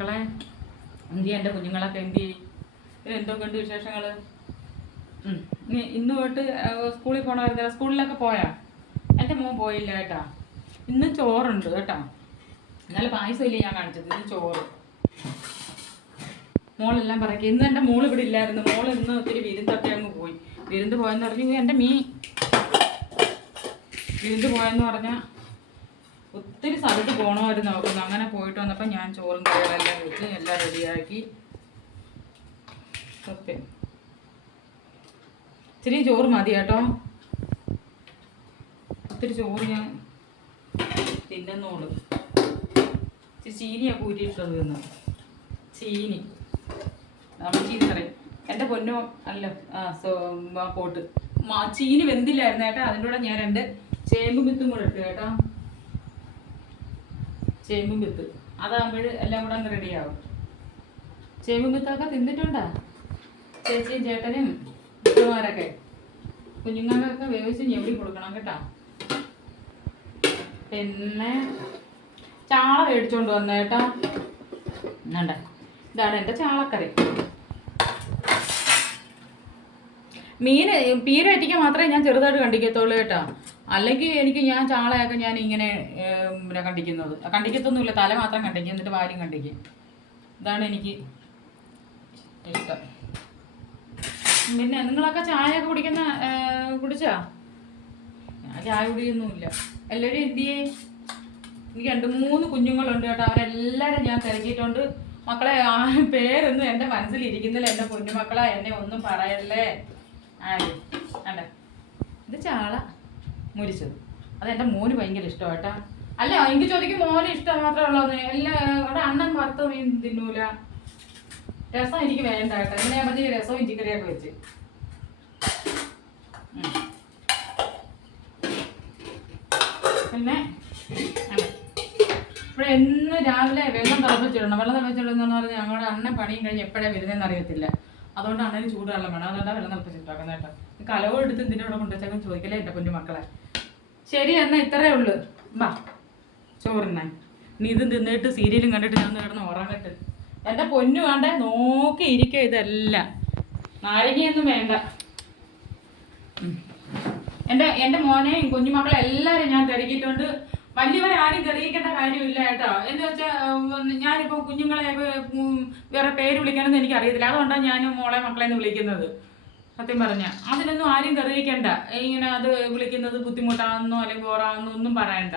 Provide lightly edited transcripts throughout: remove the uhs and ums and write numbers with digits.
മക്കളെ എന്തി എൻ്റെ കുഞ്ഞുങ്ങളൊക്കെ എന്തി എന്തൊക്കെയുണ്ട് വിശേഷങ്ങൾ? ഇന്ന് തൊട്ട് സ്കൂളിൽ പോകണമായിരുന്നില്ല. സ്കൂളിലൊക്കെ പോയാ? എൻ്റെ മോൻ പോയില്ല കേട്ടാ. ഇന്ന് ചോറുണ്ട് കേട്ടാ. എന്നാലും പായസമില്ല ഞാൻ കാണിച്ചത്. ഇന്ന് ചോറ്. മോളെല്ലാം പറയ്ക്കുക. ഇന്ന് എൻ്റെ മോൾ ഇവിടെ ഇല്ലായിരുന്നു. മോൾ ഇന്ന് ഒത്തിരി വിരുന്നൊക്കെ അങ്ങ് പോയി. വിരുന്ന് പോയെന്ന് പറഞ്ഞു. എൻ്റെ വിരുന്ന് പോയെന്ന് പറഞ്ഞാൽ ഒത്തിരി സ്ഥലത്ത് പോകണമായിരുന്നു നോക്കുന്നു. അങ്ങനെ പോയിട്ട് വന്നപ്പോൾ ഞാൻ ചോറും കറികളെല്ലാം വെച്ച് എല്ലാം റെഡിയാക്കി. സത്യം ഇച്ചിരി ചോറ് മതി കേട്ടോ. ഒത്തിരി ചോറ് ഞാൻ തിന്നുന്നോളൂ. ഇച്ചിരി ചീനിയാണ് കൂറ്റിയിട്ടത് തിന്ന്. ചീനി നമ്മൾ ചീനി പറയും. എൻ്റെ പൊന്നോ അല്ല പോട്ട് ചീനി വെന്തില്ലായിരുന്നു കേട്ടോ. അതിൻ്റെ കൂടെ ഞാൻ 2 ചേമ്പും വിത്തും കൂടെ ഇട്ടു കേട്ടോ. ചേമ്പും വിത്ത് അതാകുമ്പോൾ എല്ലാം കൂടെ അങ്ങ് റെഡിയാവും. ചേമ്പും വിത്തൊക്കെ തിന്നിട്ടുണ്ടാ ചേച്ചിയും ചേട്ടനും കുട്ടിമാരൊക്കെ? കുഞ്ഞുങ്ങൾക്കൊക്കെ വേവിച്ച് ഞെവിടി കൊടുക്കണം കേട്ടോ. പിന്നെ ചാള മേടിച്ചോണ്ട് വന്ന കേട്ടോ. വേണ്ട, ഇതാണ് എൻ്റെ ചാളക്കറി. പീര വറ്റിക്കാൻ മാത്രമേ ഞാൻ ചെറുതായിട്ട് കണ്ടിക്കത്തുള്ളൂ കേട്ടോ. അല്ലെങ്കിൽ ഞാൻ ചാളയൊക്കെ ഞാൻ ഇങ്ങനെ കണ്ടിക്കത്തൊന്നുമില്ല. തല മാത്രം കണ്ടിക്കും, എന്നിട്ട് വാലും കണ്ടിക്കും. ഇതാണ് എനിക്ക് ഇഷ്ടം. പിന്നെ നിങ്ങളൊക്കെ ചായയൊക്കെ കുടിച്ചാ? ഞാൻ ചായ കുടിയൊന്നുമില്ല. എല്ലാവരും എന്തിയേ? എനിക്ക് 2-3 കുഞ്ഞുങ്ങളുണ്ട് കേട്ടോ. അവരെല്ലാവരും ഞാൻ തിരക്കിയിട്ടുണ്ട്. മക്കളെ പേരൊന്നും എൻ്റെ മനസ്സിലിരിക്കുന്നില്ല. എൻ്റെ കുഞ്ഞുമക്കളെ എന്നെ ഒന്നും പറയല്ലേ. അല്ലേ, ഇത് ചാള മുരിച്ചത്. അതെൻ്റെ മോന് ഭയങ്കര ഇഷ്ടമാണ് കേട്ടോ. അല്ല എനിക്ക് ചോദിക്കും മോന് ഇഷ്ടം മാത്രമേ ഉള്ളൂ. എല്ലാം അവിടെ അണ്ണൻ വറുത്ത മീൻ തിന്നൂല. രസം എനിക്ക് വേണ്ട കേട്ടോ. ഇങ്ങനെ പറ്റി രസവും ഇഞ്ചിക്കറിയൊക്കെ വെച്ച്. പിന്നെ ഇവിടെ എന്ന് രാവിലെ വെള്ളം തിളപ്പിച്ചിടണം. വെള്ളം തിളപ്പിച്ചിടുന്നെന്ന് പറഞ്ഞാൽ ഞങ്ങളുടെ അണ്ണൻ പണിയും കഴിഞ്ഞ് എപ്പോഴാണ് വരുന്നതെന്ന് അറിയത്തില്ല. അതുകൊണ്ട് അണ്ണന് ചൂടുവെള്ളം വേണം. അതുകൊണ്ടാണ് വെള്ളം തിളപ്പിച്ചിട്ടാക്കുന്നത് കേട്ടോ. കലവും എടുത്ത് എന്തിനാ ഇവിടെ കൊണ്ടുവച്ചേക്കും ചോദിക്കലേ എൻ്റെ കുഞ്ഞു മക്കളെ. ശരി എന്നാൽ ഇത്രയേ ഉള്ളൂ. വാ ചോറിനാൻ. നീ ഇതും തിന്നിട്ട് സീരിയലും കണ്ടിട്ട് ഞാൻ കിടന്ന് ഉറങ്ങട്ട്. എൻ്റെ പൊന്നു വേണ്ടേ നോക്കി ഇരിക്കുക. ഇതെല്ലാം നാരങ്ങയൊന്നും വേണ്ട. എൻ്റെ മോനെയും കുഞ്ഞുമക്കളെ എല്ലാവരും ഞാൻ തിരക്കിയിട്ടുണ്ട്. വലിയവരെ ആരും തെറിയിക്കേണ്ട കാര്യമില്ല കേട്ടോ. എന്ന് വെച്ചാൽ ഞാനിപ്പോൾ കുഞ്ഞുങ്ങളെ വേറെ പേര് വിളിക്കണമെന്ന് എനിക്കറിയത്തില്ല. അതുകൊണ്ടാണ് ഞാൻ മോളെ മക്കളെന്ന് വിളിക്കുന്നത്. സത്യം പറഞ്ഞാൽ അതിനൊന്നും ആരും തെറിയിക്കണ്ട. ഇങ്ങനെ അത് വിളിക്കുന്നത് ബുദ്ധിമുട്ടാണെന്നോ അല്ലെങ്കിൽ ബോറാണെന്നോ ഒന്നും പറയണ്ട.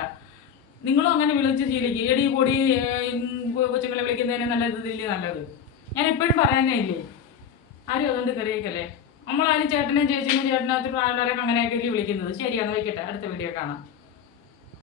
നിങ്ങളും അങ്ങനെ വിളിച്ച് ശീലിക്കുക. എടി പൊടി കൊച്ചുങ്ങളെ വിളിക്കുന്നതിന് നല്ലതില്ലേ നല്ലത്. ഞാൻ എപ്പോഴും പറയാനേ ഇല്ലേ. ആരും അതുകൊണ്ട് തെറിയിക്കല്ലേ. നമ്മളാരും ചേട്ടനെയും ചേച്ചിനെയും ചേട്ടനകത്ത് പ്രായമുള്ളവരൊക്കെ അങ്ങനെയൊക്കെ വിളിക്കുന്നത്. ശരിയാന്ന് വയ്ക്കട്ടെ. അടുത്ത വീഡിയോ കാണാം.